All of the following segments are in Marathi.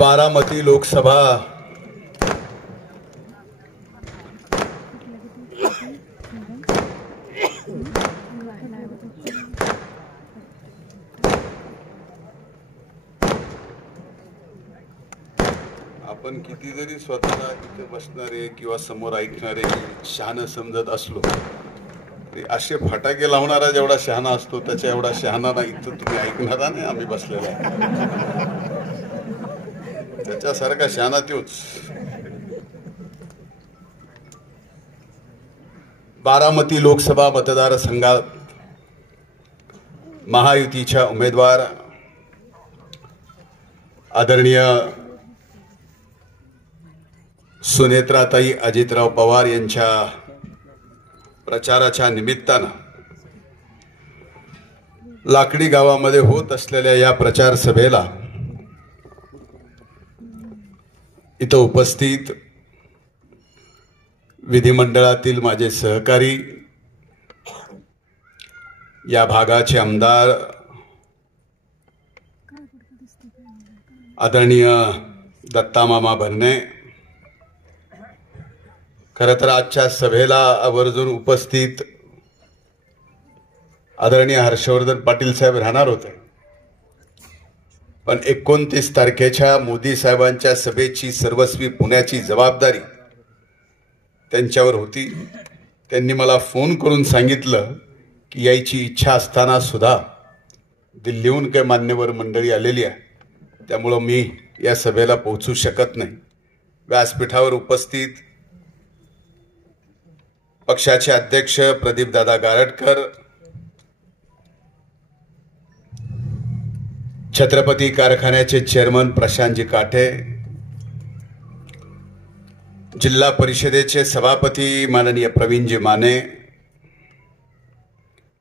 बारामती लोकसभा आपण किती जरी स्वतःला इथे बसणारे किंवा समोर ऐकणारे शहाणा समजत असलो तरी असे फटाके लावणारा जेवढा शहाणा असतो त्याच्या एवढा शहाणा नाही इथं तुम्ही ऐकणारा नाही आम्ही बसलेला आहे त्याच्यासारखा शहाणा तोच. बारामती लोकसभा मतदारसंघात महायुतीच्या उमेदवार आदरणीय सुनेत्राताई अजितराव पवार यांच्या प्रचाराच्या निमित्तानं लाकडी गावामध्ये होत असलेल्या या प्रचार सभेला इथं उपस्थित विधिमंडळातील माझे सहकारी, या भागाचे आमदार आदरणीय दत्तामामा भरणे, खरं तर आजच्या सभेला आवर्जून उपस्थित आदरणीय हर्षवर्धन पाटील साहेब राहणार होते, पण 29 तारखेच्या मोदी साहेबांच्या सभेची सर्वस्वी पुण्याची जबाबदारी त्यांच्यावर होती. त्यांनी मला फोन करून सांगितलं की यायची इच्छा असताना सुद्धा दिल्लीहून काही मान्यवर मंडळी आलेली आहे, त्यामुळं मी या सभेला पोहोचू शकत नाही. व्यासपीठावर उपस्थित पक्षाचे अध्यक्ष प्रदीपदादा गारटकर, छत्रपती कारखान्याचे चेअरमन प्रशांतजी काठे, जिल्हा परिषदेचे सभापती माननीय प्रवीणजी माने,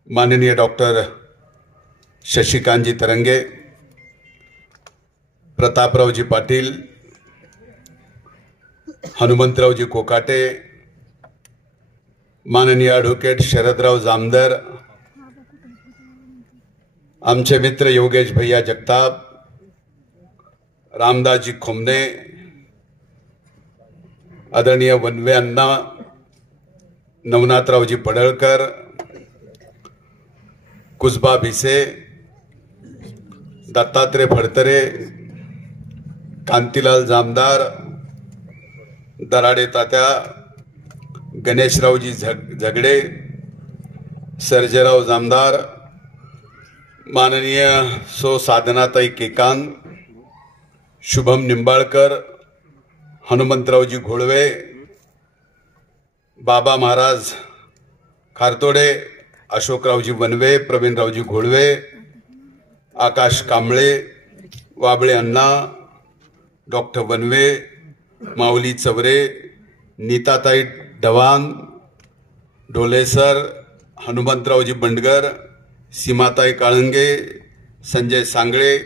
माननीय डॉक्टर शशिकांतजी तरंगे, प्रतापरावजी पाटील, हनुमंतरावजी कोकाटे, माननीय ॲडव्होकेट शरदराव जामदार, आमचे मित्र योगेश भैया जगताप, रामदासजी खोमने, आदरणीय वनवे अण्णा, नवनाथरावजी पडळकर, कुसबा भिसे, दत्तात्रय फडतरे, कांतीलाल जामदार, दराडे तात्या, गणेशरावजी झगडे, सर्जेराव जामदार, माननीय सो साधनाताई केकान, शुभम निंबाळकर, हनुमंतरावजी घोळवे, बाबा महाराज खारतोडे, अशोकरावजी वनवे, प्रवीणरावजी घोळवे, आकाश कांबळे, वाबळे अण्णा, डॉक्टर वनवे, माऊली चवरे, नीताताई डवान, ढोलेसर, हनुमंतरावजी बंडगर, सीमाताई काळंगे, संजय सांगळे,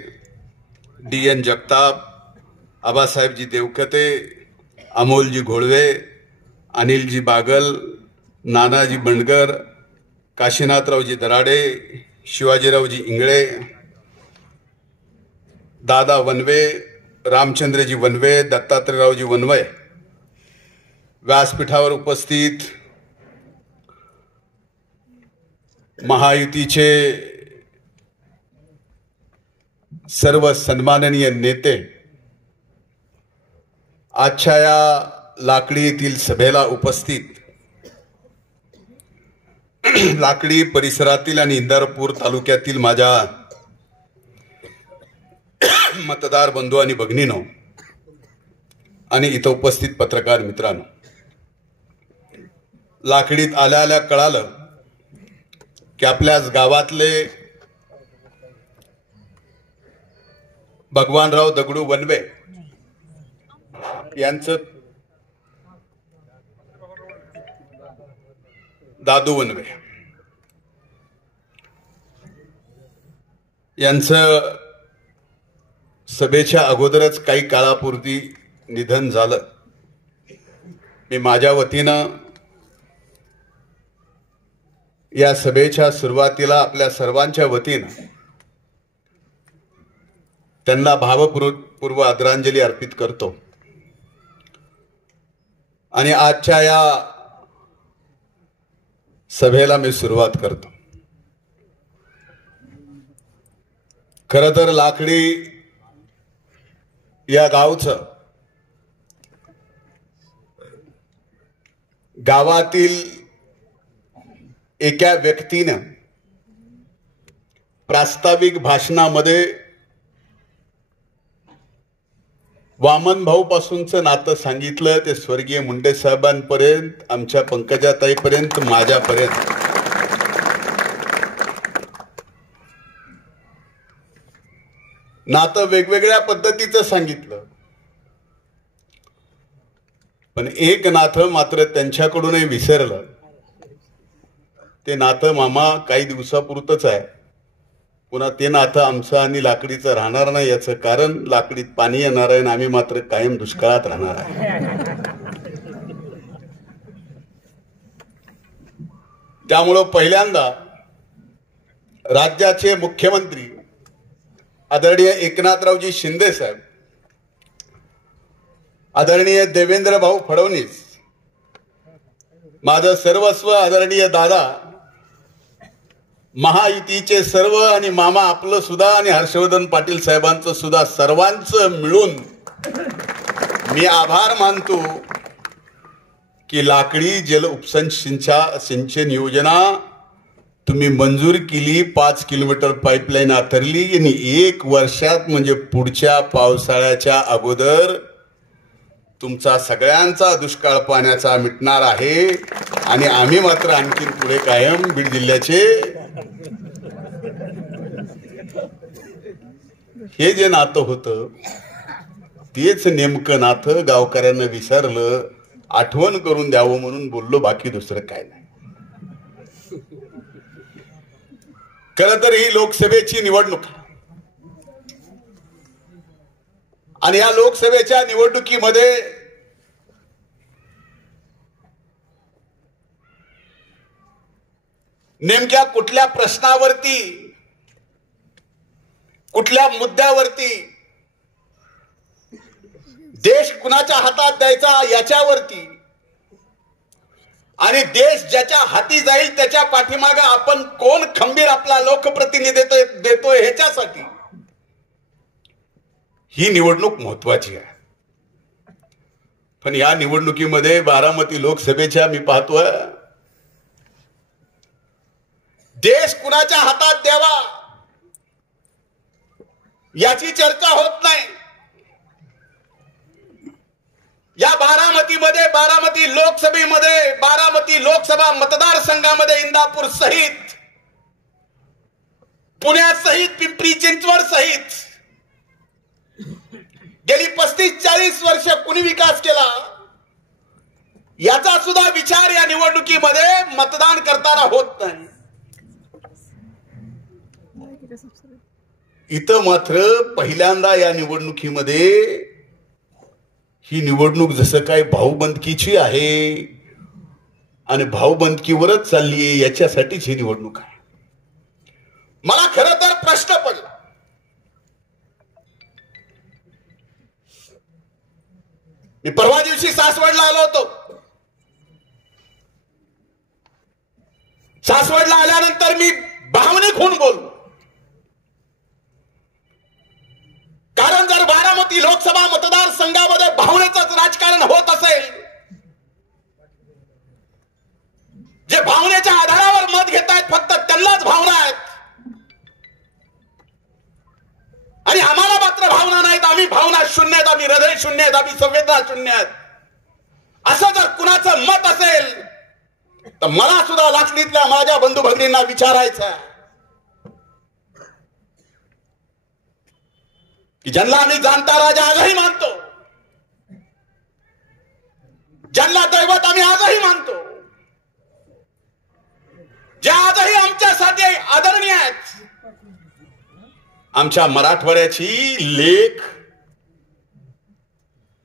डी.एन. जगताप, आबासाहेबजी देवकते, अमोलजी घोळवे, अनिलजी बागल, नानाजी बंडगर, काशीनाथरावजी दराडे, शिवाजीरावजी इंगळे, दादा वनवे, रामचंद्रजी वनवे, दत्तात्रयरावजी वनवे, व्यासपीठावर उपस्थित महायुतीचे सर्व सन्माननीय नेते, आजच्या या लाकडी येथील सभेला उपस्थित लाकडी परिसरातील आणि इंदापूर तालुक्यातील माझ्या मतदार बंधू आणि भगिनींनो आणि इथं उपस्थित पत्रकार मित्रांनो, लाकडीत आल्या आल्या कळालं की आपल्याच गावातले भगवानराव दगडू वनवे यांचं दादू वनवे यांचं सभेच्या अगोदरच काही काळापूर्वी निधन झालं. मी माझ्या वतीनं या सभेच्या सुरुवातीला आपल्या सर्वांच्या वतीनं त्यांना भावपूर्व आदरांजली अर्पित करतो आणि आजच्या या सभेला मी सुरुवात करतो. खरं तर लाकडी या गावचं गावातील एका व्यक्तीनं प्रास्ताविक भाषणामध्ये वामन भाऊ पासूनचं नातं सांगितलं. ते स्वर्गीय मुंडे साहेबांपर्यंत, आमच्या पंकजाताईपर्यंत, माझ्यापर्यंत. नातं वेगवेगळ्या पद्धतीचं सांगितलं, पण एक नातं मात्र त्यांच्याकडूनही विसरलं. ते नातं मामा काही दिवसापुरतच आहे, पुन्हा ते नातं आमचं आणि लाकडीचं राहणार नाही. याचं कारण लाकडीत पाणी येणार आहे आणि आम्ही मात्र कायम दुष्काळात राहणार आहे. त्यामुळं पहिल्यांदा राज्याचे मुख्यमंत्री आदरणीय एकनाथरावजी शिंदे साहेब, आदरणीय देवेंद्र भाऊ फडणवीस, माझं सर्वस्व आदरणीय दादा, महायुतीचे सर्व आणि मामा आपलं सुद्धा आणि हर्षवर्धन पाटील साहेबांचं सुद्धा, सर्वांचं मिळून मी आभार मानतो की लाकडी जल सिंचन योजना तुम्ही मंजूर केली. 5 किलोमीटर पाईपलाईन आतरली आणि 1 वर्षात म्हणजे पुढच्या पावसाळ्याच्या अगोदर तुमचा सगळ्यांचा दुष्काळ पाण्याचा मिटणार आहे. आणि आम्ही मात्र आणखीन पुढे कायम बीड जिल्ह्याचे हे जे नातं होतं तेच नेमकं नातं गावकऱ्यांना विसरलं. आठवण करून द्यावं म्हणून बोललो, बाकी दुसरं काय नाही. खरं तर ही लोकसभेची निवडणूक आणि या लोकसभेच्या निवडणुकीमध्ये नेमक्या कुठल्या प्रश्नावरती, कुठल्या मुद्द्यावरती देश कुणाच्या हातात द्यायचा याच्यावरती, आणि देश ज्याच्या हाती जाईल त्याच्या पाठीमागे आपण कोण खंबीर आपला लोकप्रतिनिधित्व देतोय ह्याच्यासाठी ही निवडणूक महत्वाची आहे. पण या निवडणुकीमध्ये बारामती लोकसभेच्या मी पाहतोय देश कुणाच्या हातात द्यावा याची चर्चा होत नाही. या बारामतीमध्ये, बारामती लोकसभेमध्ये, बारामती लोकसभा मतदारसंघामध्ये इंदापूर सहित, पुण्यात सहित, पिंपरी चिंचवड सहित गेली 35-40 वर्ष कुणी विकास केला याचा सुद्धा विचार या निवडणुकीमध्ये मतदान करताना होत नाही. इथं मात्र पहिल्यांदा या निवडणुकीमध्ये ही निवडणूक जसं काय भाऊबंदकीची आहे आणि भाऊबंदकीवरच चालली आहे याच्यासाठीच ही निवडणूक आहे. मला खरं तर प्रश्न पडला, मी परवा दिवशी सासवडला आलो होतो. सासवडला आल्यानंतर मी भावनिक होऊन बोललो, कारण जर बारामती लोकसभा मतदारसंघामध्ये भावनेचंच राजकारण होत असेल, जे भावनेच्या आधारावर मत घेत आहेत फक्त त्यांनाच भावना आहेत आणि आम्हाला मात्र भावना नाहीत, आम्ही भावना शून्य आहेत, आम्ही हृदय शून्य आहेत, आम्ही संवेदना शून्य आहेत, असं जर कुणाचं मत असेल तर मला सुद्धा लाकडीतल्या माझ्या बंधू भगिनींना विचारायचं की ज्यांना आम्ही जाणता राजा आजही मानतो, ज्यांना दैवत आम्ही आजही मानतो, जे आजही आमच्यासाठी आदरणीय आहेत, आमच्या मराठवाड्याची लेख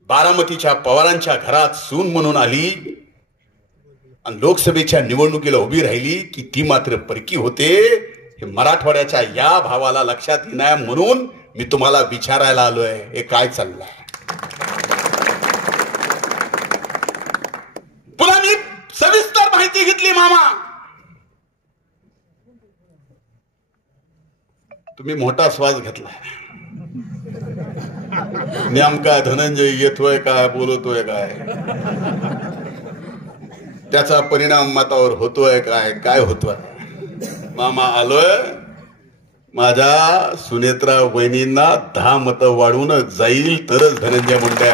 बारामतीच्या पवारांच्या घरात सून म्हणून आली आणि लोकसभेच्या निवडणुकीला उभी राहिली की ती मात्र परकी होते, हे मराठवाड्याच्या या भावाला लक्षात येणार म्हणून मी तुम्हाला विचारायला आलोय, हे काय चाललंय. पुन्हा मी सविस्तर माहिती घेतली. मामा, तुम्ही मोठा श्वास घेतलाय. नेमका धनंजय येतोय काय, बोलतोय काय, त्याचा परिणाम मतावर होतोय काय, काय होतोय. मामा आलोय, माझ्या सुनेत्रा वहिनींना 10 मतं वाढवून जाईल तरच धनंजय मुंडे.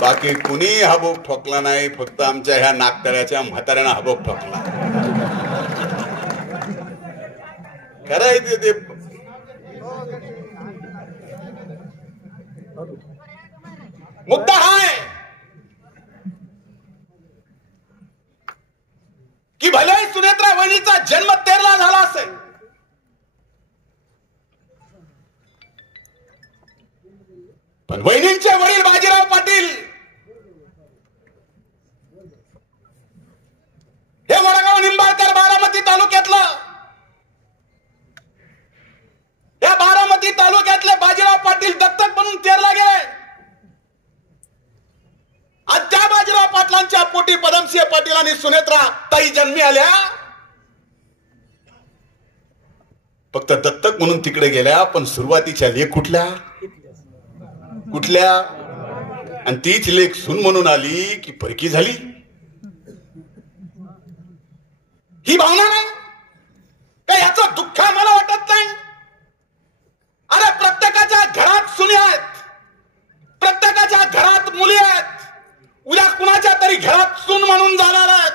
बाकी कुणी हाबोक ठोकला नाही, फक्त आमच्या ह्या नागतळ्याच्या म्हाताऱ्यानं हाबोक ठोकला. करायचे ते मुद्दा हाय की भलेही सुनेत्रा वहिनीचा जन्म 13 झाला असेल, पण वहिनींचे वडील बाजीराव पाटील हे वडगाव निंबाळकर बारामती तालुक्यातलं, या बारामती तालुक्यातले बाजीराव पाटील दत्तक म्हणून 13 गेले. आज त्या बाजीराव पाटलांच्या पोटी पदमसिंह पाटील आणि सुनेत्रा ताई जन्मी आल्या. फक्त दत्तक म्हणून तिकडे गेल्या, पण सुरुवातीच्या लेख कुठल्या कुठल्या, आणि तीच लेख सून म्हणून आली की परकी झाली. ही भावना नाही का, याचं दुःख मला वाटत नाही. अरे प्रत्येकाच्या घरात सुनी आहेत, प्रत्येकाच्या घरात मुली आहेत, उद्या कुणाच्या तरी घरात सून म्हणून जाणार आहेत.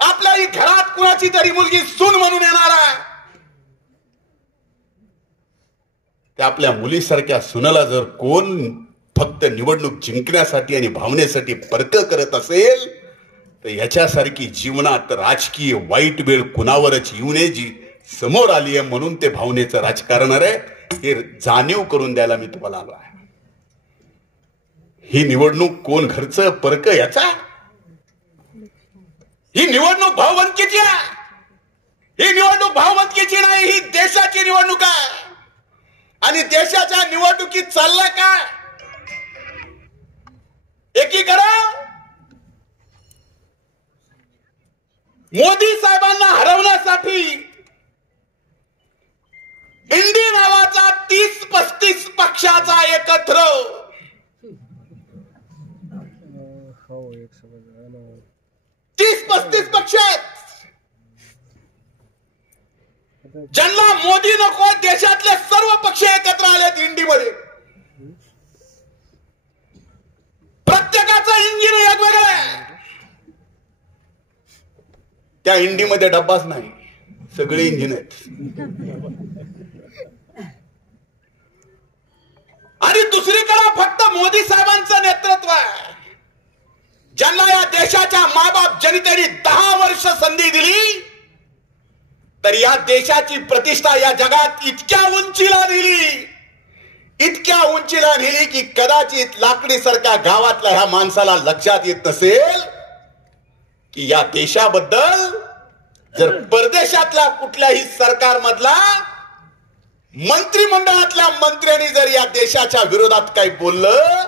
आपल्याही घरात कुणाची तरी मुलगी सून म्हणून येणार आहे. त्या आपल्या मुलीसारख्या सुनाला जर कोण फक्त निवडणूक जिंकण्यासाठी आणि भावनेसाठी परक करत असेल, तर याच्यासारखी जीवनात राजकीय वाईट वेळ कुणावरच येऊ नये जी समोर आली आहे. म्हणून ते भावनेचं राजकारण आहे, हे जाणीव करून द्यायला मी तुम्हाला आलो आहे. ही निवडणूक कोण घरचं परक याचा, ही निवडणूक भावबंदकीची आहे. ही निवडणूक भावबंदकीची नाही, ही देशाची निवडणूक आहे. आणि देशाच्या निवडणुकीत चाललंय काय, एकीकडे मोदी साहेबांना हरवण्यासाठी इंडी नावाचा 30-35 पक्षाचा एकत्र 30-35 पक्ष आहेत, ज्यांना मोदी नको, देशातले सर्व पक्ष एकत्र आलेत इंडीमध्ये. प्रत्येकाचं इंजिन वेगवेगळं आहे. त्या इंडीमध्ये डब्बाच नाही, सगळे इंजिन आहेत. आणि दुसरीकडे फक्त मोदी साहेबांचं नेतृत्व आहे, ज्यांना या देशाच्या मायबाप जनतेने 10 वर्ष संधी दिली, तर या देशाची प्रतिष्ठा या जगात इतक्या उंचीला नेली, इतक्या उंचीला नेली की कदाचित लाकडी सारख्या गावातल्या ह्या माणसाला लक्षात येत नसेल की या देशाबद्दल जर परदेशातल्या कुठल्याही सरकारमधला मंत्रिमंडळातल्या मंत्र्यांनी जर या देशाच्या विरोधात काही बोललं,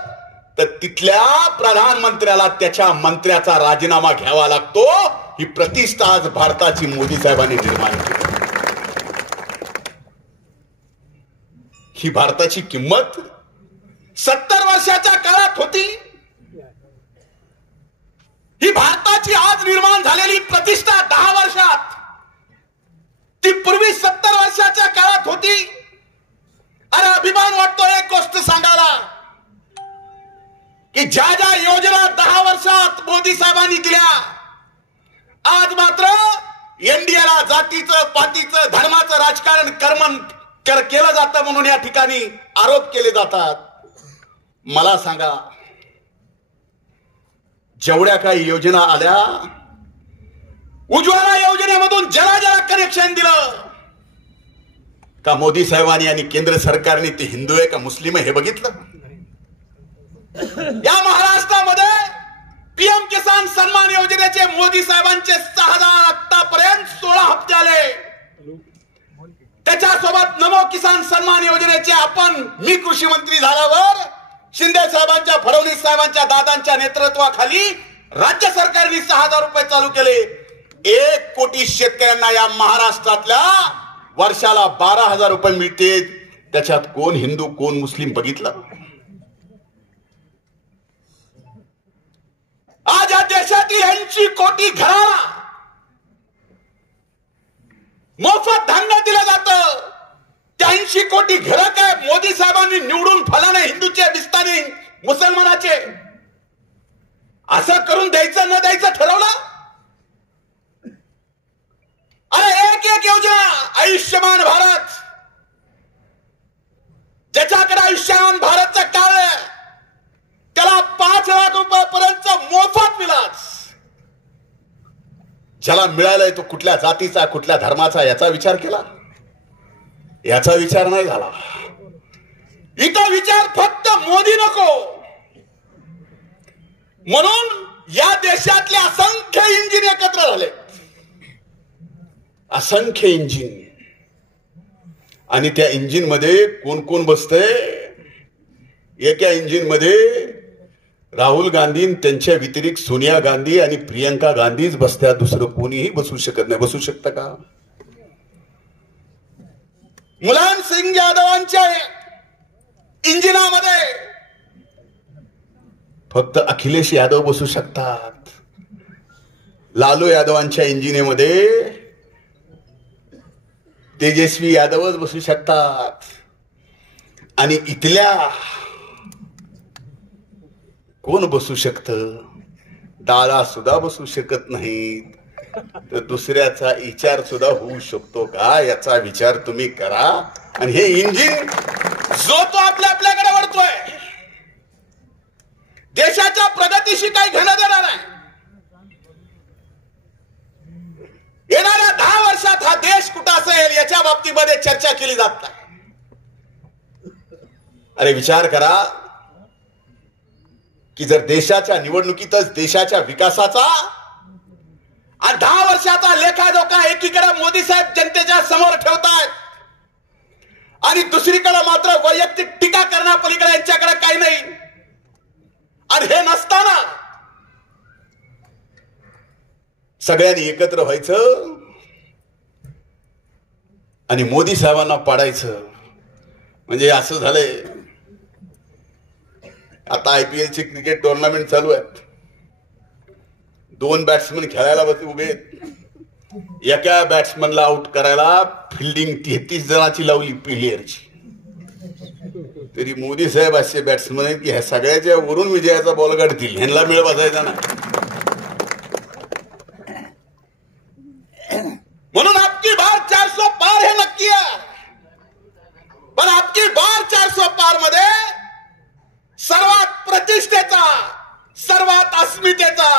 तर तिथल्या प्रधानमंत्र्याला त्याच्या मंत्र्याचा राजीनामा घ्यावा लागतो. ही प्रतिष्ठा आज भारताची मोदी साहेबांनी निर्माण केली. ही भारताची किंमत 70 वर्षाच्या काळात होती. ही भारताची आज निर्माण झालेली प्रतिष्ठा 10 वर्षात, ती पूर्वी 70 वर्षाच्या काळात होती. अरे अभिमान वाटतो एक गोष्ट सांगायला की ज्या ज्या योजना 10 वर्षात मोदी साहेबांनी दिल्या, आज मात्र एनडीएला जातीचं, पातीचं, धर्माचं राजकारण केलं जातं म्हणून या ठिकाणी आरोप केले जातात. मला सांगा, जेवढ्या काही योजना आल्या, उज्ज्वला योजनेमधून जरा कनेक्शन दिलं, का मोदी साहेबांनी आणि केंद्र सरकारने ते हिंदू आहे का मुस्लिम आहे हे बघितलं? या महाराष्ट्रामध्ये पीएम किसान सन्मान योजनेचे मोदी साहेबांचे 6,000 आतापर्यंत 16 हप्ते आले. त्याच्यासोबत नमो किसान सन्मान योजनेचे मी कृषी मंत्री झाल्यावर शिंदे साहेबांच्या, फडणवीस साहेबांच्या, दादांच्या नेतृत्वाखाली राज्य सरकारने 6,000 रुपये चालू केले. 1 कोटी शेतकऱ्यांना या महाराष्ट्रातल्या वर्षाला 12,000 रुपये मिळते. त्याच्यात कोण हिंदू कोण मुस्लिम बघितलं? आज या देशातील 80 कोटी घराला मोफत धान्य दिलं जातं. त्या 80 कोटी घर काय मोदी साहेबांनी निवडून फलाने हिंदूचे बिस्तानी मुसलमानाचे असं करून द्यायचं न द्यायचं ठरवलं? अरे एक योजना, आयुष्यमान भारत, ज्याच्याकडे आयुष्यमान भारतचं कार्ड आहे त्याला 5 लाख रुपयापर्यंत मोफत इलाज. ज्याला मिळालंय तो कुठल्या जातीचा, कुठल्या धर्माचा याचा विचार केला? याचा विचार नाही झाला. इथं विचार फक्त मोदी नको म्हणून या देशातले असंख्य इंजिन एकत्र झाले. असंख्य इंजिन. आणि त्या इंजिन मध्ये कोण कोण बसतंय? एका इंजिन मध्ये राहुल गांधी, त्यांच्या व्यतिरिक्त सोनिया गांधी आणि प्रियंका गांधीच बसत्या. दुसरं कोणीही बसू शकत नाही. बसू शकतं का? मुलायम सिंग यादवांच्या इंजिनामध्ये फक्त अखिलेश यादव बसू शकतात. लालू यादवांच्या इंजिनेमध्ये तेजस्वी यादवच बसू शकतात. आणि इथल्या कोण बसू शकतं? दादा सुद्धा बसू शकत नाहीत. तर दुसऱ्याचा विचार सुद्धा होऊ शकतो का याचा विचार तुम्ही करा. आणि हे इंजिन जो तो आपल्याकडे वळतोय, देशाच्या प्रगतीशी काही घेणं देणार नाही. येणाऱ्या 10 वर्षात हा देश कुठं असेल याच्या बाबतीमध्ये चर्चा केली जात नाही. अरे विचार करा की जर देशाच्या निवडणुकीतच देशाच्या विकासाचा आणि 10 वर्षाचा लेखाजोखा एकीकडे मोदी साहेब जनतेच्या समोर ठेवतायत आणि दुसरीकडे मात्र वैयक्तिक टीका करण्यापलीकडे यांच्याकडे काही नाही. आणि हे नसताना सगळ्यांनी एकत्र व्हायचं आणि मोदी साहेबांना पाडायचं. म्हणजे असं झालंय. आता IPL ची क्रिकेट टुर्नामेंट चालू आहे. 2 बॅट्समन खेळायला उभे आहेत. एका बॅट्समनला आउट करायला फिल्डिंग 33 जणांची लावली प्लेयरची. तरी मोदी साहेब असे बॅट्समन आहेत की ह्या सगळ्याच्या वरून विजयाचा बॉल काढतील. ह्यांना मिळ बसायचा ना. म्हणून आपकी बार 400 पार हे नक्की आहे. पण आपकी बार 400 पार मध्ये सर्वात प्रतिष्ठेचा, सर्वात अस्मितेचा,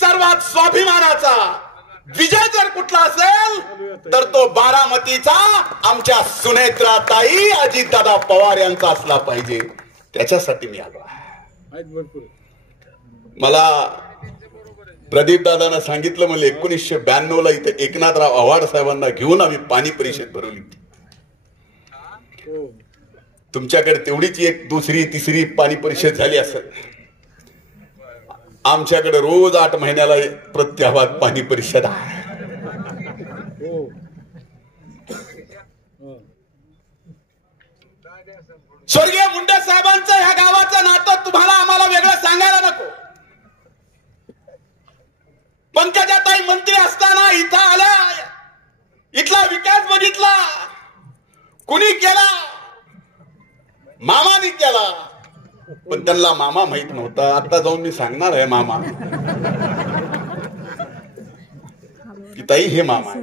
सर्वात स्वाभिमानाचा विजय जर कुठला असेल तर तो बारामतीचा आमच्या सुनेत्राताई अजितदादा पवार यांचा असला पाहिजे. त्याच्यासाठी मी आलो आहे. मला प्रदीप दादांना सांगितलं, म्हणजे 1992 ला इथे एकनाथराव आव्हाड साहेबांना घेऊन आम्ही पाणी परिषद भरवली. तुमच्याकडे तेवढीच एक दुसरी तिसरी पाणी परिषद झाली असेल. आमच्याकडे रोज 8 महिन्याला प्रत्याहात पाणी परिषद आहे. स्वर्गीय मुंडे साहेबांचं ह्या गावाचं नातं तुम्हाला आम्हाला वेगळं सांगायला नको. पंकजाताई मंत्री असताना इथं आल्या, इथला विकास बघितला. कुणी केला? मामानी केला. पण त्यांना मामा माहित नव्हता. आता जाऊन मी सांगणार आहे मामा की ताई हे मामा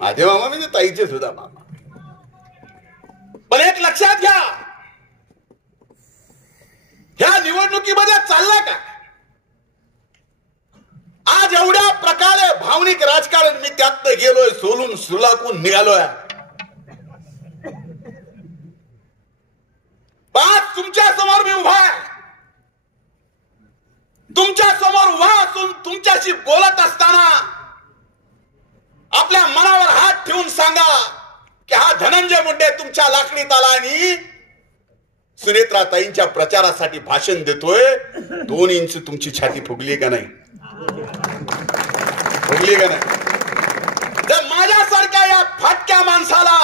माझे मामा म्हणजे ताईचे सुद्धा मामा. पण एक लक्षात घ्या, ह्या निवडणुकीमध्ये चालला का आज एवढ्या प्रकारे भावनिक राजकारण मी त्यात गेलोय, सोलून सुलाकून निघालोय. आज तुमच्या समोर मी उभा आहे. तुमच्या समोर उभा असून तुमच्याशी बोलत असताना आपल्या मनावर हात ठेवून सांगा की हा धनंजय मुंडे तुमच्या लाकडीत आला आणि सुनेत्राताईंच्या प्रचारासाठी भाषण देतोय. 2 इंच तुमची छाती फुगली का नाही? फुगली का नाही? जर माझ्यासारख्या या फाटक्या माणसाला,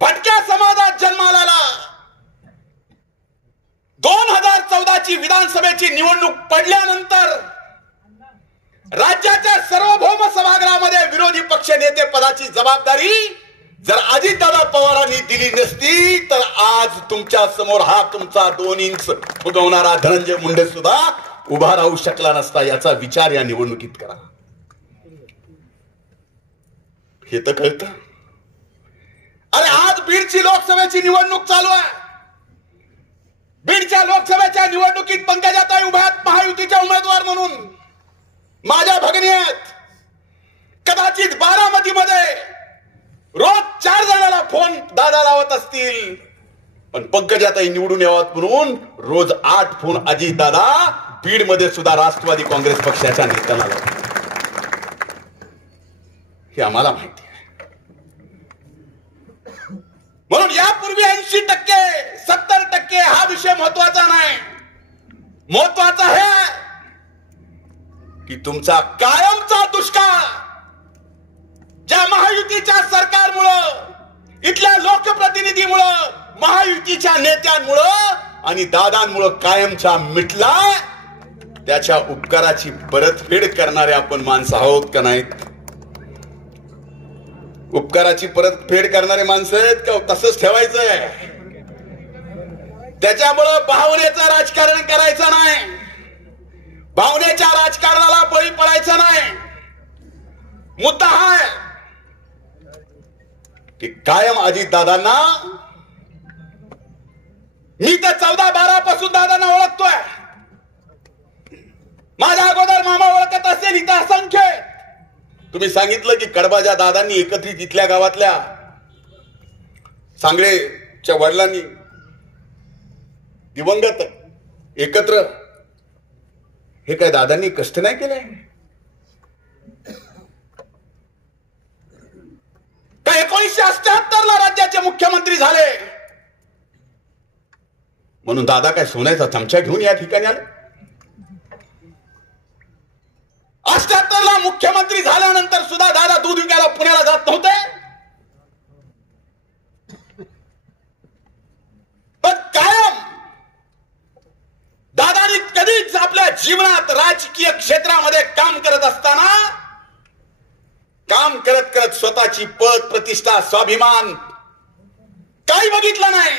भटक्या समाजात जन्माला 2014 ची विधानसभेची निवडणूक पडल्यानंतर राज्याच्या सार्वभौम सभागृहामध्ये विरोधी पक्ष नेते पदाची जबाबदारी जर अजितदादा पवारांनी दिली नसती तर आज तुमच्या समोर हा तुमचा 2 इंच फुगवणारा धनंजय मुंडे सुद्धा उभा राहू शकला नसता. याचा विचार या निवडणुकीत करा. हे तर कळतं. अरे आज बीडची लोकसभेची निवडणूक चालू आहे. बीडच्या लोकसभेच्या निवडणुकीत पंकजाताई उभ्या आहेत महायुतीच्या उमेदवार म्हणून. माझ्या भगिनी आहेत. कदाचित बारामतीमध्ये रोज 4 जणांना फोन दादा लावत असतील, पण पंकजाताई निवडून यावत म्हणून रोज 8 फोन अजित दादा बीडमध्ये सुद्धा राष्ट्रवादी काँग्रेस पक्षाच्या नेत्यांना लावतात. हे आम्हाला माहिती आहे. म्हणून यापूर्वी 80%, 70% हा विषय महत्वाचा नाही. महत्वाचा आहे की तुमचा कायमचा दुष्काळ ज्या महायुतीच्या सरकारमुळं, इथल्या लोकप्रतिनिधीमुळं, महायुतीच्या नेत्यांमुळं आणि दादांमुळं कायमचा मिटला. त्याच्या उपकाराची परतफेड करणारे आपण माणसं आहोत का नाहीत? उपकाराची परतफेड करणारे माणसं आहेत का तसंच ठेवायचंय? त्याच्यामुळं भावनेचं राजकारण करायचं नाही. भावनेच्या राजकारणाला बळी पडायचं नाही. मुद्दा हा आहे की कायम अजित दादांना, मी तर 14-12 पासून दादांना ओळखतोय. माझ्या अगोदर मामा ओळखत असेल इथं असंख्य. तुम्ही सांगितलं की कडबाच्या दादांनी एकत्रित इथल्या गावातल्या सांगळेच्या वडिलांनी दिवंगत एकत्र, हे काय दादांनी कष्ट नाही केलंय का? 1978 ला राज्याचे मुख्यमंत्री झाले म्हणून दादा काय सोन्याचा चमचा घेऊन या ठिकाणी आले? 78 ला मुख्यमंत्री झाल्यानंतर सुद्धा दादा दूध विकायला पुण्याला जात नव्हते. पण कायम दादानी कधीच आपल्या जीवनात राजकीय क्षेत्रामध्ये काम करत असताना, काम करत करत स्वतःची पद, प्रतिष्ठा, स्वाभिमान काही बघितलं नाही.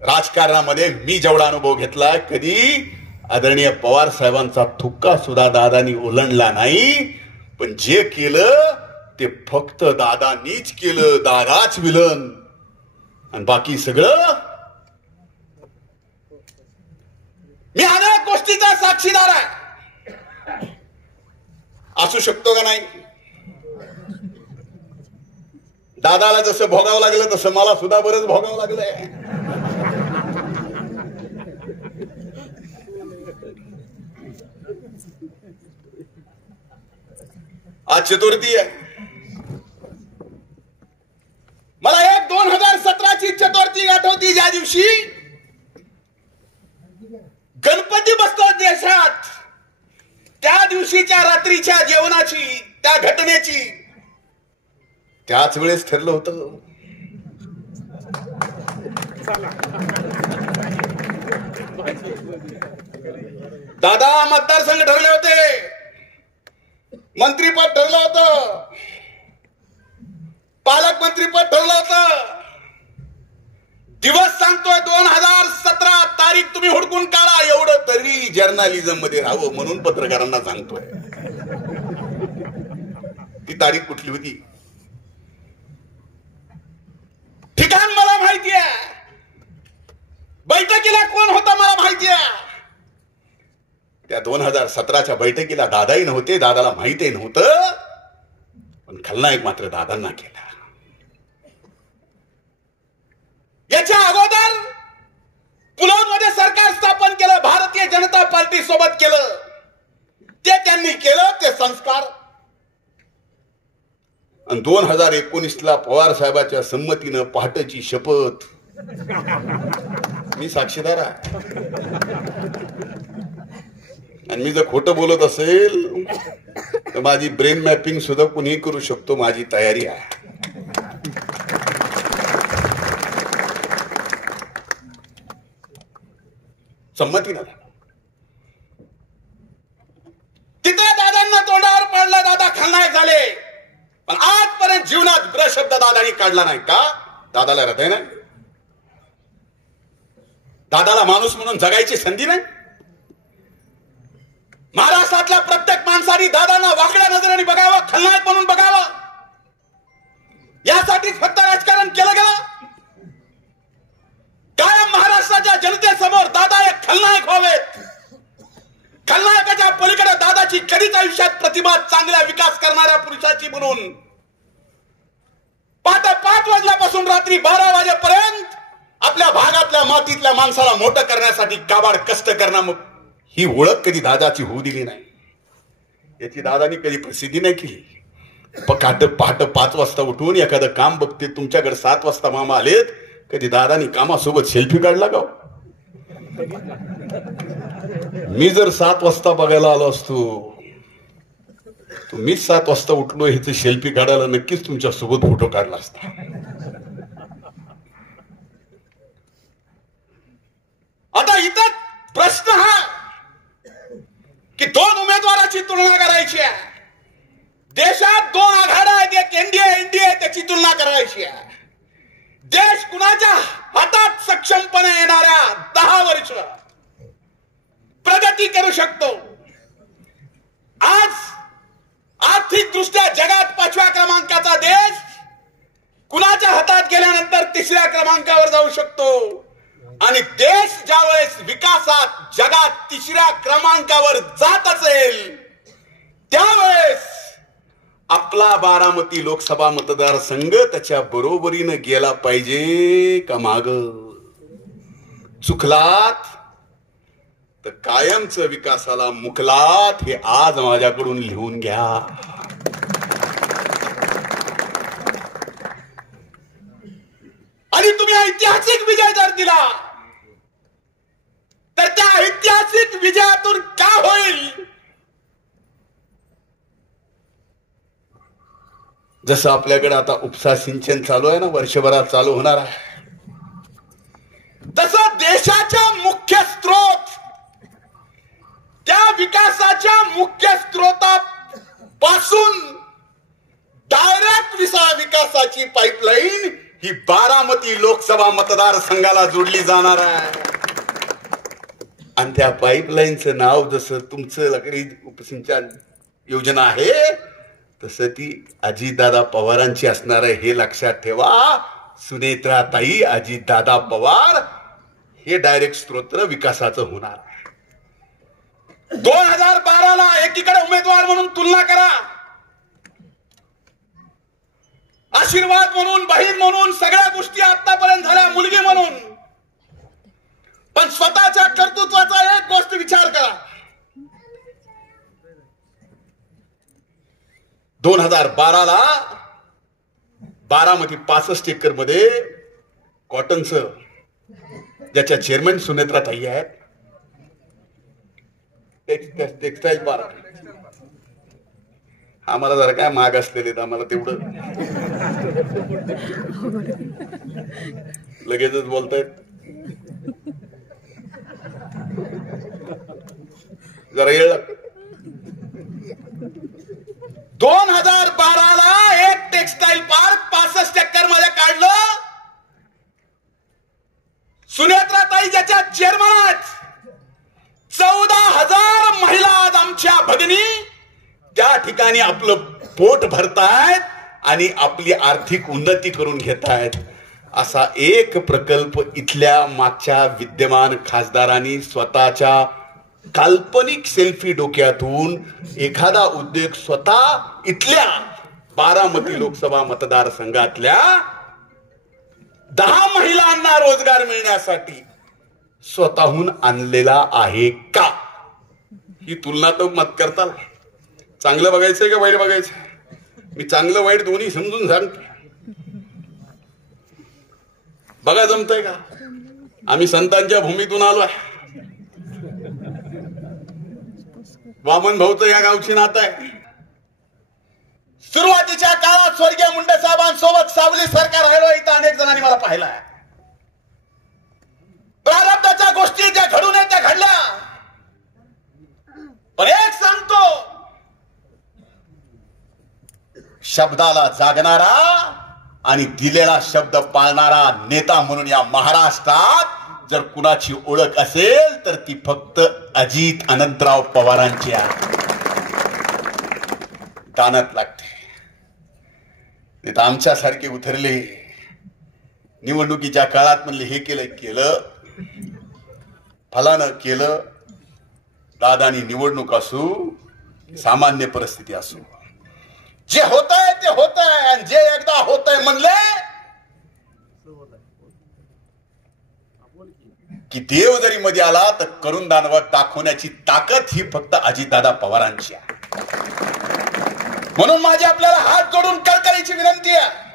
राजकारणामध्ये मी जेवढा अनुभव घेतला, कधी आदरणीय पवार साहेबांचा थुक्का सुद्धा दादानी ओलांडला नाही. पण जे केलं ते फक्त दादानीच केलं. दादाच विलन आणि बाकी सगळं. मी अनेक गोष्टीचा साक्षीदार आहे. असू शकतो का नाही? दादाला जसं भोगावं लागलं तसं मला सुद्धा बरंच भोगावं लागलंय. आज चतुर्थी आहे. मला 2017 ची चतुर्थी आठवती, ज्या दिवशी गणपती बसतो देशात. त्या दिवशीच्या रात्रीच्या जेवणाची, त्या घटनेची त्याच वेळेस ठरलं होतं. दादा मतदारसंघ ठरले होते, मंत्रीपद ठरलं होतं, पालकमंत्रीपद ठरलं होतं. दिवस सांगतोय 2017 तारीख तुम्ही हुडकून काढा. एवढं तरी जर्नलिझम मध्ये राहावं म्हणून पत्रकारांना सांगतोय. ती तारीख कुठली होती? ठिकाण मला माहिती आहे. बैठकीला कोण होता मला माहिती आहे. त्या 2017च्या बैठकीला दादाही नव्हते, दादाला माहितही नव्हतं, पण खलनायक मात्र दादांना केला. याच्या अगोदर पुलावमध्ये सरकार स्थापन केलं, भारतीय जनता पार्टी सोबत केलं, ते त्यांनी केलं, ते संस्कार. आणि 2019ला पवार साहेबांच्या संमतीनं पहाटेची शपथ, मी साक्षीदार आहे. आणि मी जर खोटं बोलत असेल तर माझी ब्रेन मॅपिंग सुद्धा कुणीही करू शकतो, माझी तयारी आहे. संमतीनं तिथे दादांना तोंडावर पाडला, दादा खलनायक झाले. पण आजपर्यंत जीवनात ब्रशब्द दादानी काढला नाही का? दादाला हृदय नाही, दादाला माणूस म्हणून जगायची संधी नाही. महाराष्ट्रातल्या प्रत्येक माणसाने दादांना वाकड्या नजरेने बघावं, खलनायक म्हणून बघावं. यासाठी फक्त राजकारण केलं गेलं. कायम महाराष्ट्राच्या जनतेसमोर दादा एक खलनायक व्हावेत. खलनायकाच्या पलीकडे दादाची कधीच आयुष्यात प्रतिभा, चांगला विकास करणाऱ्या पुरुषाची म्हणून पहाटे 5 वाजल्यापासून रात्री 12 वाजेपर्यंत आपल्या भागातल्या मातीतल्या माणसाला मोठं करण्यासाठी काबाड कष्ट करणं, मग ही ओळख कधी दादाची होऊ दिली नाही. याची दादानी कधी प्रसिद्धी नाही केली. पहाटे 5 वाजता उठून एखादं काम बघते, तुमच्याकडे 7 वाजता मामा आलेत, कधी दादानी कामासोबत सेल्फी काढला का? मी जर 7 वाजता बघायला आलो असतो, मीच 7 वाजता उठलो ह्याचे सेल्फी काढायला नक्कीच तुमच्या सोबत फोटो काढला असता. आता इथं प्रश्न हा की 2 उमेदवाराची तुलना करायची आहे. देशात 2 आघाड्या आहेत, एक एनडीए, त्याची तुलना करायची आहे. देश कुणाच्या हातात सक्षमपणे येणाऱ्या 10 वर्ष प्रगती करू शकतो. आज आर्थिक दृष्ट्या जगात 5व्या क्रमांकाचा देश कुणाच्या हातात गेल्यानंतर 3ऱ्या क्रमांकावर जाऊ शकतो. आणि देश ज्यावेळेस विकासात जगात 3ऱ्या क्रमांकावर जात असेल त्यावेळेस आपला बारामती लोकसभा मतदारसंघ त्याच्या बरोबरीनं गेला पाहिजे का माग? चुकलात तर कायमच विकासाला मुकलात, हे आज माझ्याकडून लिहून घ्या. आणि तुम्ही ऐतिहासिक विजय जर दिला तर त्या ऐतिहासिक विजयातून का होईल? जसं आपल्याकडे आता उपसा सिंचन चालू आहे ना, वर्षभरात चालू होणार आहे, तसं देशाच्या मुख्य स्रोत, त्या विकासाच्या मुख्य स्रोतापासून डायरेक्ट विकासाची पाईपलाईन ही बारामती लोकसभा मतदारसंघाला जोडली जाणार आहे. आणि त्या पाईपलाईनचं नाव जसं तुमचं लकडी उपसिंचन योजना आहे तसं ती अजितदादा पवारांची असणार आहे, हे लक्षात ठेवा. सुनेत्राताई अजितदादा पवार हे डायरेक्ट स्त्रोत्र विकासाचं होणार आहे. 2012ला एकीकडे उमेदवार म्हणून तुलना करा, आशीर्वाद म्हणून, बहीण म्हणून, सगळ्या गोष्टी आतापर्यंत झाल्या, मुलगी म्हणून, पण स्वतःच्या कर्तृत्वाचा एक गोष्ट विचार करा. 2012ला बारामती 65 एकर मध्ये कॉटनचं, ज्याच्या चेअरमन सुनेत्राताई आहेत, टेक्सटाईल पार्क, आम्हाला जरा काय महाग असलेले, आम्हाला तेवढं लगेचच बोलतायत, जरा येळ लागतो. 2012ला एक टेक्सटाईल पार्क 65 एकर मध्ये काढलं. सुनेत्राताई ज्याच्या चेअरमन आहेत, 14,000 महिला आज आमच्या भगिनी त्या ठिकाणी आपलं पोट भरतायत आणि आपली आर्थिक उन्नती करून घेतायत. असा एक प्रकल्प इथल्या मागच्या विद्यमान खासदारांनी स्वतःच्या काल्पनिक सेल्फी डोक्यातून एखादा उद्योग स्वतः इथल्या बारामती लोकसभा मतदारसंघातल्या 10 महिलांना रोजगार मिळण्यासाठी स्वतःहून आणलेला आहे का? ही तुलना तर मत करताल. चांगलं बघायचंय का वाईट बघायचंय? मी चांगलं वाईट दोन्ही समजून सांगतो. बघा जमतंय का? आम्ही संतांच्या भूमीतून आलोय. वामन भाऊचं या गावची नातं आहे. सुरुवातीच्या काळात स्वर्गीय मुंडे साहेबांसोबत सावली सरकार राहिलो. इथं अनेक जणांनी मला पाहिलंय. प्रारब्धाच्या गोष्टी ज्या घडून आहेत त्या घडल्या. पण एक सांगतो, शब्दाला जागणारा आणि दिलेला शब्द पाळणारा नेता म्हणून या महाराष्ट्रात जर कुणाची ओळख असेल तर ती फक्त अजित अनंतराव पवारांची आहे. दानत लागते. नाही तर आमच्यासारखे उतरले निवडणुकीच्या काळात म्हणले हे केलं फलानं केलं. दादानी निवडणूक असू सामान्य परिस्थिती असू, जे होतंय ते होतंय. आणि जे एकदा होतंय म्हणले की देव जरी मध्ये आला तर करून दाखवण्याची ताकद ही फक्त अजितदादा पवारांची आहे. म्हणून माझी आपल्याला हात जोडून कळकळीची विनंती आहे.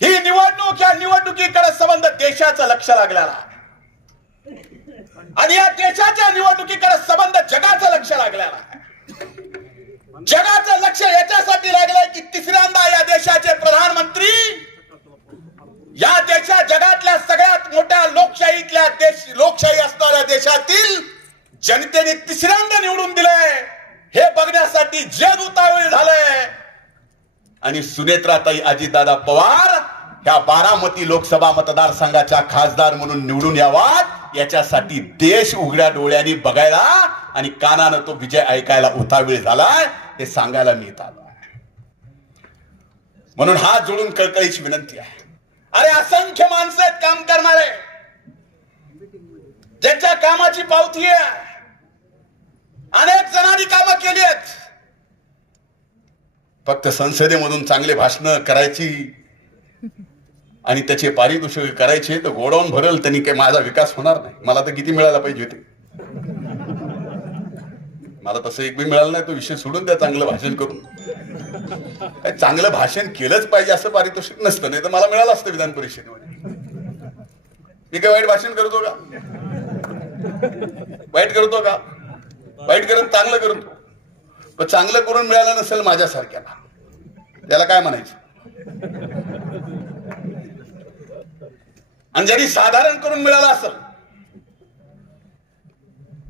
ही निवडणूक, या निवडणुकीकडे संबंध देशाचं लक्ष लागलेला आणि या देशाच्या निवडणुकीकडे संबंध जगाचं लक्ष लागलेला आहे. जगाचं लक्ष याच्यासाठी लागलंय की तिसऱ्यांदा या देशाचे प्रधानमंत्री, या देशा जगातल्या सगळ्यात मोठ्या लोकशाही असणाऱ्या देशातील जनतेने तिसऱ्यांदा निवडून दिलंय हे बघण्यासाठी जग उतावळे झालंय. आणि सुनेत्राताई अजितदादा पवार ह्या बारामती लोकसभा मतदारसंघाच्या खासदार म्हणून निवडून यावात याच्यासाठी देश उघड्या डोळ्यांनी बघायला आणि कानानं तो विजय ऐकायला उतावीळ झालाय हे सांगायला मी येत आलो. म्हणून हात जोडून कळकळीची विनंती आहे. अरे असंख्य माणसं आहेत काम करणारे, ज्यांच्या कामाची पावती आहे. अनेक जणांनी कामं केली आहेत. फक्त संसदेमधून चांगले भाषण करायची आणि त्याचे पारितोषिक करायचे तर गोडाऊन भरल त्यांनी काही माझा विकास होणार नाही. मला तर किती मिळायला पाहिजे होते. मला तसं एक बी मिळालं नाही. तो विषय सोडून द्या. चांगलं भाषण करून काय चांगलं भाषण केलंच पाहिजे असं पारितोषिक नसतं. नाही तर मला मिळालं असतं विधान परिषदेमध्ये. मी काय वाईट भाषण करतो का? वाईट करतो का? वाईट करत चांगलं करतो. पण चांगलं करून मिळालं नसेल माझ्यासारख्याला, त्याला काय म्हणायचं? आणि ज्यांनी साधारण करून मिळालं असेल,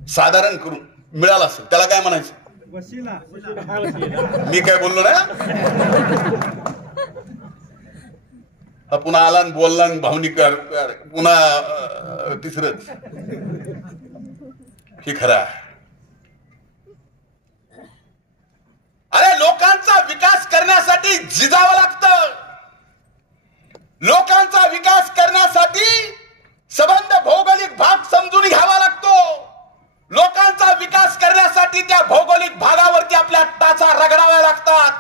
साधारण करून मिळालं असेल त्याला काय म्हणायचं? मी काय बोललो ना? पुन्हा आला बोलला भावनिक पुन्हा तिसरंच हे खरं आहे. अरे लोकांचा विकास करण्यासाठी झिजावं लागतं. लोकांचा विकास करण्यासाठी संबंध भौगोलिक भाग समजून घ्यावा लागतो. लोकांचा विकास करण्यासाठी त्या भौगोलिक भागावरती आपल्या टाचा रगडाव्या लागतात.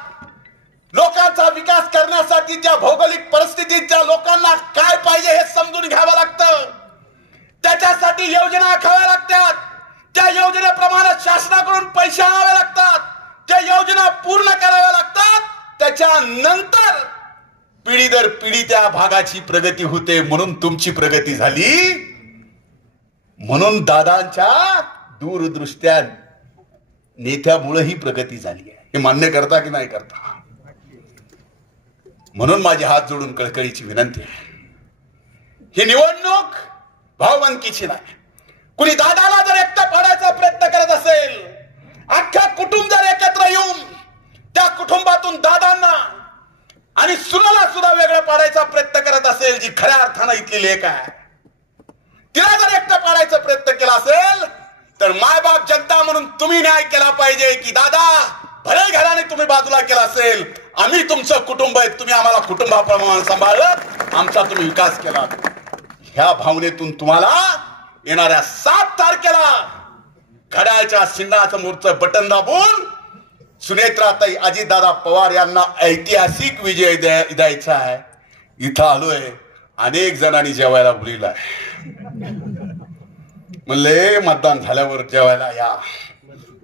लोकांचा विकास करण्यासाठी त्या भौगोलिक परिस्थितीच्या लोकांना काय पाहिजे हे समजून घ्यावं लागतं. त्याच्यासाठी योजना आखाव्या लागतात. त्या योजनेप्रमाणे शासनाकडून पैसे आणावे लागतात. त्या योजना पूर्ण कराव्या लागतात. त्याच्यानंतर पिढी दर पिढी त्या भागाची प्रगती होते. म्हणून तुमची प्रगती झाली. म्हणून दादांच्या दूरदृष्ट्या नेत्यामुळे ही प्रगती झाली आहे. हे मान्य करता की नाही करता? म्हणून माझे हात जोडून कळकळीची विनंती आहे. ही निवडणूक भावबंदकीची नाही. कुणी दादाला जर एकटा पाडायचा प्रयत्न करत असेल, अख्खा कुटुंब जर एकत्र येऊन त्या कुटुंबातून दादांना आणि सुनाला सुद्धा वेगळं पाडायचा प्रयत्न करत असेल, जी खऱ्या अर्थानं इथली लेक आहे, तिला जर एकटं पाडायचा प्रयत्न केला असेल तर मायबाप जनता म्हणून तुम्ही न्याय केला पाहिजे की दादा भले घराने तुम्ही बाजूला केला असेल, आम्ही तुमचं कुटुंब आहे, तुम्ही आम्हाला कुटुंबाप्रमाणे सांभाळलं, आमचा तुम्ही विकास केला. ह्या भावनेतून तुम्हाला येणाऱ्या 7 तारखेला घड्याळच्या चिन्हासमोरचं बटन दाबून सुनेत्राताई अजितदादा पवार यांना ऐतिहासिक विजय द्यायचा आहे. इथं आलोय, अनेक जणांनी जेवायला बोलिवलंय. म्हणले मतदान झाल्यावर जेवायला या.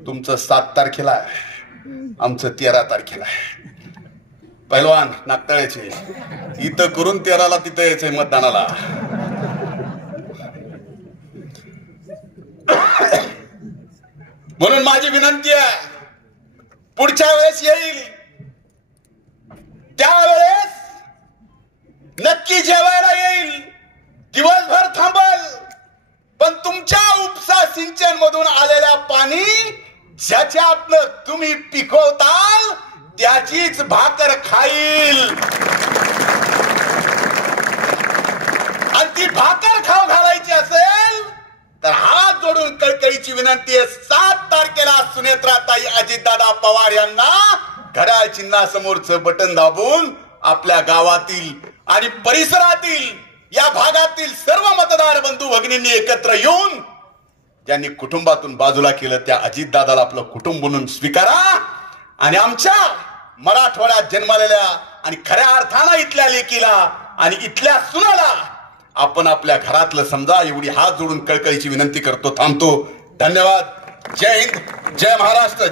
तुमचं 7 तारखेला आहे, आमचं 13 तारखेला आहे. पहिलवान नागताळ्याचे इथं करून 13ला तिथं यायचंय मतदानाला. म्हणून माझी विनंती आहे, पुढच्या वेळेस येईल त्यावेळेस नक्की जेवायला येईल, दिवसभर थांबल, पण तुमच्या उपसा सिंचन मधून आलेल्या पाणी ज्याच्यातनं तुम्ही पिकवताल त्याचीच भाकर खाईल. आणि ती भाकर खाऊ घालायची असेल तर हात जोडून कळकळीची विनंती आहे, 7 तारखेला सुनेत्राताई अजितदादा पवार यांना घड्याळ चिन्हासमोरचं बटन दाबून आपल्या गावातील आणि परिसरातील या भागातील सर्व मतदार बंधू भगिनींनी एकत्र येऊन ज्यांनी कुटुंबातून बाजूला केलं त्या अजितदादाला आपलं कुटुंब म्हणून स्वीकारा. आणि आमच्या मराठवाड्यात जन्मलेल्या आणि खऱ्या अर्थानं इथल्या लेकीला आणि इथल्या सुनाला आपण आपल्या घरातलं समजा, एवढी हात जोडून कळकळीची विनंती करतो. थांबतो. धन्यवाद. जय हिंद, जय महाराष्ट्र.